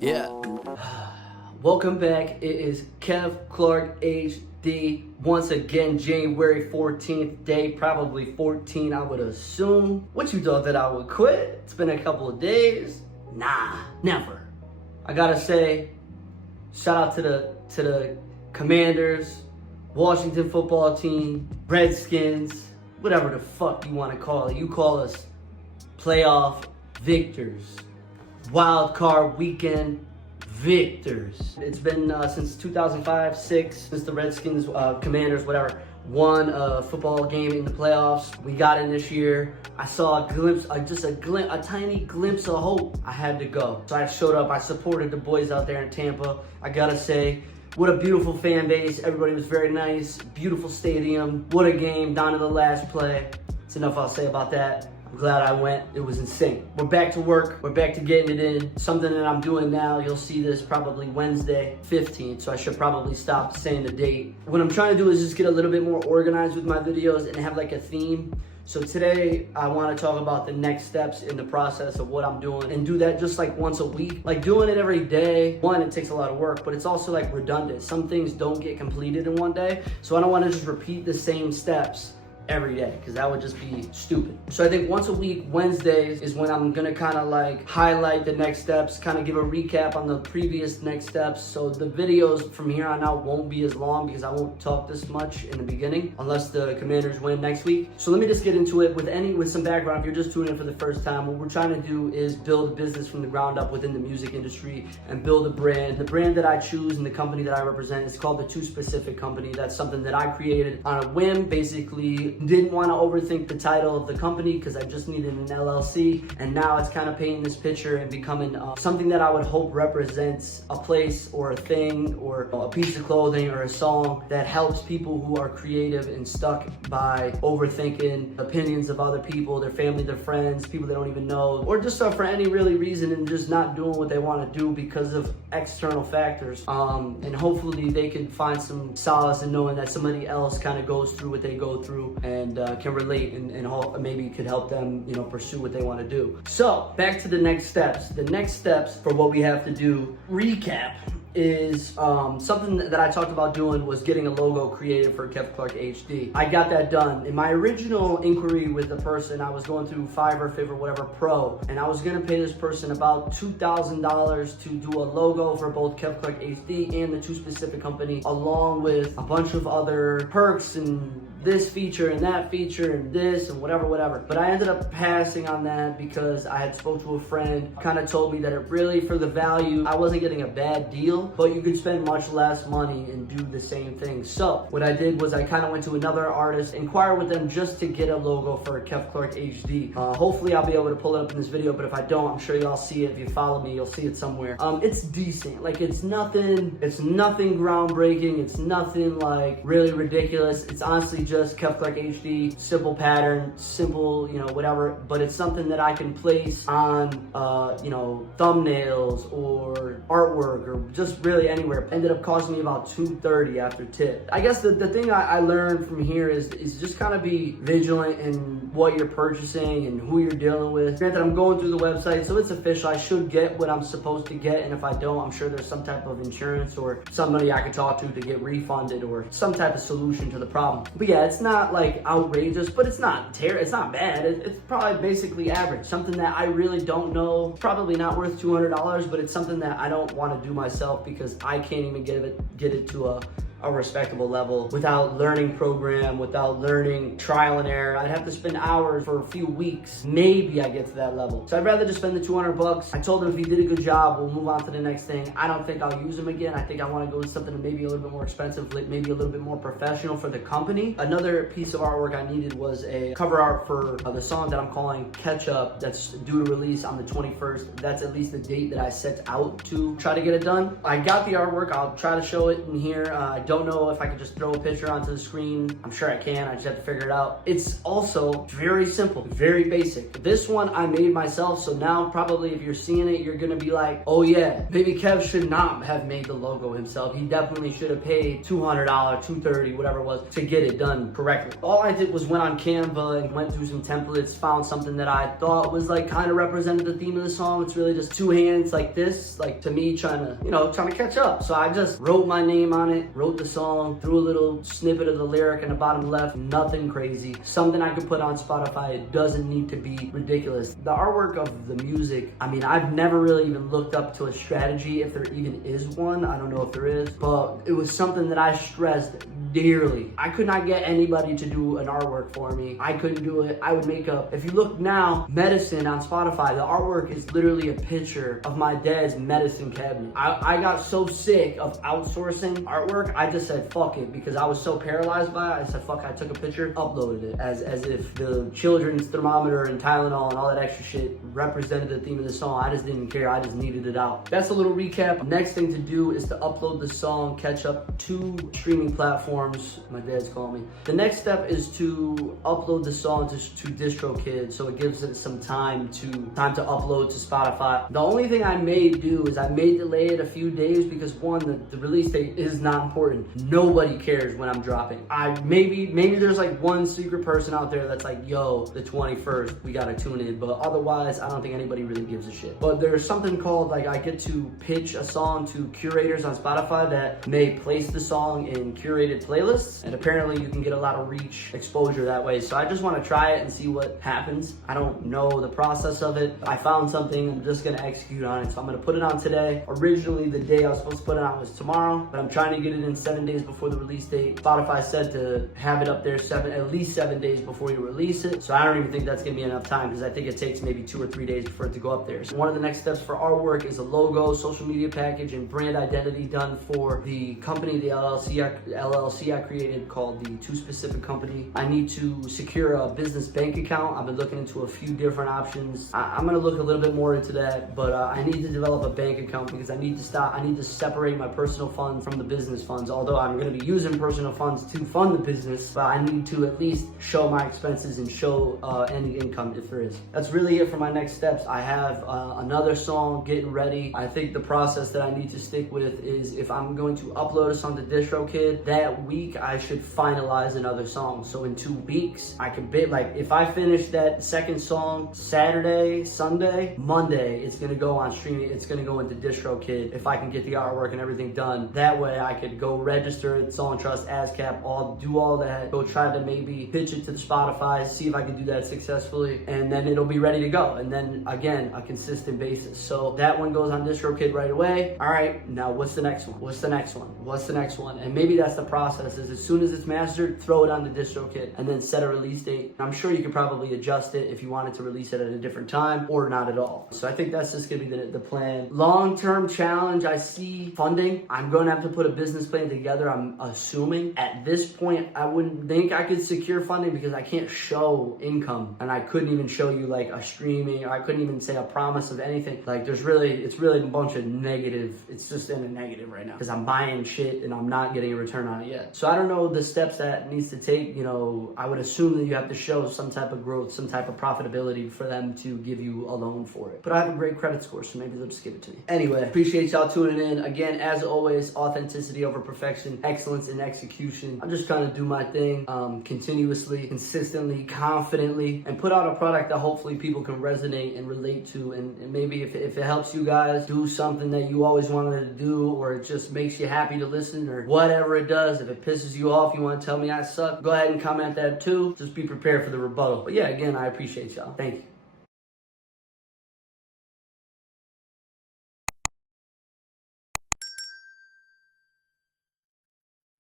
Yeah. Welcome back. It is Kev Clark HD. Once again, January 14th, day probably 14, I would assume. What you thought that I would quit? It's been a couple of days. Nah, never. I gotta say, shout out to the Commanders, Washington football team, Redskins, whatever the fuck you want to call it. You call us playoff victors, wild card weekend victors. It's been since 2005-6 since the Redskins, Commanders, whatever, won a football game in the playoffs. We got in this year. I saw a glimpse, a tiny glimpse of hope. I had to go. So I showed up. I supported the boys out there in Tampa. I gotta say, what a beautiful fan base. Everybody was very nice. Beautiful stadium. What a game down to the last play. That's enough I'll say about that. I'm glad I went. It was insane. We're back to work. We're back to getting it in. Something that I'm doing now. You'll see this probably Wednesday 15th, so I should probably stop saying the date. What I'm trying to do is just get a little bit more organized with my videos and have like a theme. So today I want to talk about the next steps in the process of what I'm doing and do that just like once a week. Like doing it every day, one, it takes a lot of work, but it's also like redundant. Some things don't get completed in one day. So I don't want to just repeat the same steps every day because that would just be stupid. So I think once a week, Wednesdays is when I'm gonna kind of like highlight the next steps, kind of give a recap on the previous next steps. So the videos from here on out won't be as long because I won't talk this much in the beginning unless the Commanders win next week. So let me just get into it with some background. If you're just tuning in for the first time, what we're trying to do is build a business from the ground up within the music industry and build a brand. The brand that I choose and the company that I represent is called the Too Specific Company. That's something that I created on a whim. Basically, didn't want to overthink the title of the company because I just needed an LLC, and now it's kind of painting this picture and becoming something that I would hope represents a place or a thing or a piece of clothing or a song that helps people who are creative and stuck by overthinking opinions of other people, their family, their friends, people they don't even know, or just for any really reason and just not doing what they want to do because of external factors. And hopefully they can find some solace in knowing that somebody else kind of goes through what they go through and can relate and maybe could help them, pursue what they want to do. So back to the next steps. The next steps for what we have to do, recap, is something that I talked about doing was getting a logo created for Kev Clark HD. I got that done. In my original inquiry with the person, I was going through Fiverr, whatever, Pro, and I was gonna pay this person about $2,000 to do a logo for both Kev Clark HD and the Too Specific Company, along with a bunch of other perks and this feature and that feature and this and whatever. But I ended up passing on that because I had spoke to a friend, kind of told me that it really, for the value, I wasn't getting a bad deal, but you could spend much less money and do the same thing. So what I did was I kind of went to another artist, inquire with them just to get a logo for Kev Clark HD. Hopefully I'll be able to pull it up in this video, but if I don't, I'm sure y'all see it. If you follow me, you'll see it somewhere. It's decent. Like it's nothing groundbreaking. It's nothing like really ridiculous. It's honestly just Kev Clark HD, simple pattern, simple, whatever, but it's something that I can place on, thumbnails or artwork or just really anywhere. Ended up costing me about $230 after tip. I guess the thing I learned from here is just kind of be vigilant in what you're purchasing and who you're dealing with. Granted, I'm going through the website, so it's official. I should get what I'm supposed to get, and if I don't, I'm sure there's some type of insurance or somebody I can talk to get refunded or some type of solution to the problem. But yeah, it's not like outrageous, but it's not bad. It's probably basically average. Something that I really don't know, probably not worth $200, but it's something that I don't want to do myself because I can't even get it to a respectable level without learning program, without learning trial and error. I'd have to spend hours for a few weeks. Maybe I get to that level. So I'd rather just spend the $200. I told him if he did a good job, we'll move on to the next thing. I don't think I'll use him again. I think I want to go with something maybe a little bit more expensive, maybe a little bit more professional for the company. Another piece of artwork I needed was a cover art for the song that I'm calling Catch Up that's due to release on the 21st. That's at least the date that I set out to try to get it done. I got the artwork. I'll try to show it in here. I don't know if I could just throw a picture onto the screen. I'm sure I can, I just have to figure it out. It's also very simple, very basic. This one I made myself, so now probably if you're seeing it, you're gonna be like, oh yeah, maybe Kev should not have made the logo himself. He definitely should have paid $200, $230, whatever it was, to get it done correctly. All I did was went on Canva and went through some templates, found something that I thought was like kind of represented the theme of the song. It's really just two hands like this, like to me trying to catch up. So I just wrote my name on it, wrote the song, threw a little snippet of the lyric in the bottom left, nothing crazy. Something I could put on Spotify. It doesn't need to be ridiculous. The artwork of the music, I mean, I've never really even looked up to a strategy, if there even is one. I don't know if there is, but it was something that I stressed dearly. I could not get anybody to do an artwork for me. I couldn't do it. I would make up. If you look now, Medicine on Spotify, the artwork is literally a picture of my dad's medicine cabinet. I got so sick of outsourcing artwork, I just said fuck it, because I was so paralyzed by it. I said fuck, I took a picture, uploaded it, as if the children's thermometer and Tylenol and all that extra shit represented the theme of the song. I just didn't care. I just needed it out. That's a little recap. Next thing to do is to upload the song, catch up 2 streaming platforms. My dad's calling me. The next step is to upload the song to DistroKid, so it gives it some time to upload to Spotify. The only thing I may do is I may delay it a few days because one, the release date is not important. Nobody cares when I'm dropping. Maybe there's like one secret person out there that's like, yo, the 21st, we gotta tune in. But otherwise, I don't think anybody really gives a shit. But there's something called, like, I get to pitch a song to curators on Spotify that may place the song in curated playlists. And apparently you can get a lot of reach exposure that way. So I just want to try it and see what happens. I don't know the process of it. I found something, I'm just gonna execute on it. So I'm gonna put it on today. Originally, the day I was supposed to put it on was tomorrow, but I'm trying to get it in 7 days before the release date. Spotify said to have it up there at least 7 days before you release it. So I don't even think that's gonna be enough time, because I think it takes maybe 2 or 3 days for it to go up there. So one of the next steps for artwork is a logo, social media package, and brand identity done for the company, the LLC I created called the Too Specific Company. I need to secure a business bank account. I've been looking into a few different options. I'm gonna look a little bit more into that, but I need to develop a bank account because I need to separate my personal funds from the business funds. Although I'm gonna be using personal funds to fund the business, but I need to at least show my expenses and show any income if there is. That's really it for my next steps. I have another song getting ready. I think the process that I need to stick with is if I'm going to upload a song to DistroKid, that week I should finalize another song. So in 2 weeks, I could if I finish that second song Saturday, Sunday, Monday, it's gonna go on streaming. It's gonna go into DistroKid if I can get the artwork and everything done. That way I could go register it, Songtrust, ASCAP, do all that, go try to maybe pitch it to the Spotify, see if I can do that successfully, and then it'll be ready to go. And then again, a consistent basis. So that one goes on DistroKid right away. All right, now what's the next one? What's the next one? What's the next one? And maybe that's the process, is as soon as it's mastered, throw it on the DistroKid and then set a release date. I'm sure you could probably adjust it if you wanted to release it at a different time or not at all. So I think that's just gonna be the plan. Long-term challenge, I see funding. I'm gonna have to put a business plan together. I'm assuming at this point, I wouldn't think I could secure funding because I can't show income, and I couldn't even show you like a streaming, or I couldn't even say a promise of anything. Like it's really a bunch of negative. It's just in a negative right now because I'm buying shit and I'm not getting a return on it yet. So I don't know the steps that needs to take. I would assume that you have to show some type of growth, some type of profitability for them to give you a loan for it. But I have a great credit score, so maybe they'll just give it to me. Anyway, appreciate y'all tuning in. Again, as always, authenticity over perfection, excellence in execution. I'm just trying to do my thing continuously, consistently, confidently, and put out a product that hopefully people can resonate and relate to. And maybe if it helps you guys do something that you always wanted to do, or it just makes you happy to listen, or whatever it does, if it pisses you off, you want to tell me I suck, go ahead and comment that too. Just be prepared for the rebuttal. But yeah, again, I appreciate y'all. Thank you.